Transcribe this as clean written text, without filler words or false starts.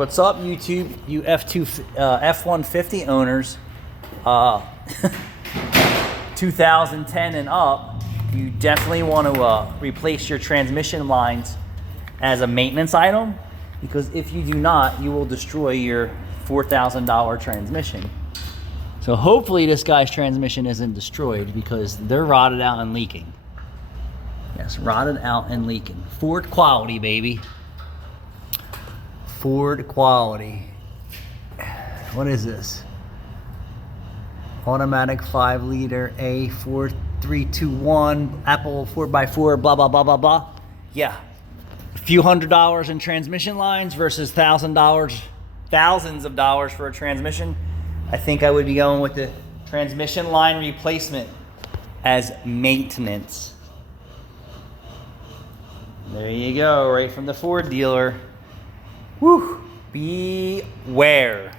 What's up, YouTube? You F150 owners, 2010 and up, you definitely want to replace your transmission lines as a maintenance item, because if you do not, you will destroy your $4,000 transmission. So hopefully this guy's transmission isn't destroyed, because they're rotted out and leaking. Yes, rotted out and leaking. Ford quality, baby. Ford quality. What is this? Automatic 5-liter A4321 Apple 4x4 blah blah blah blah blah. Yeah, a few $100s in transmission lines versus thousands of dollars for a transmission. I think I would be going with the transmission line replacement as maintenance. There you go, right from the Ford dealer. Woo! Beware.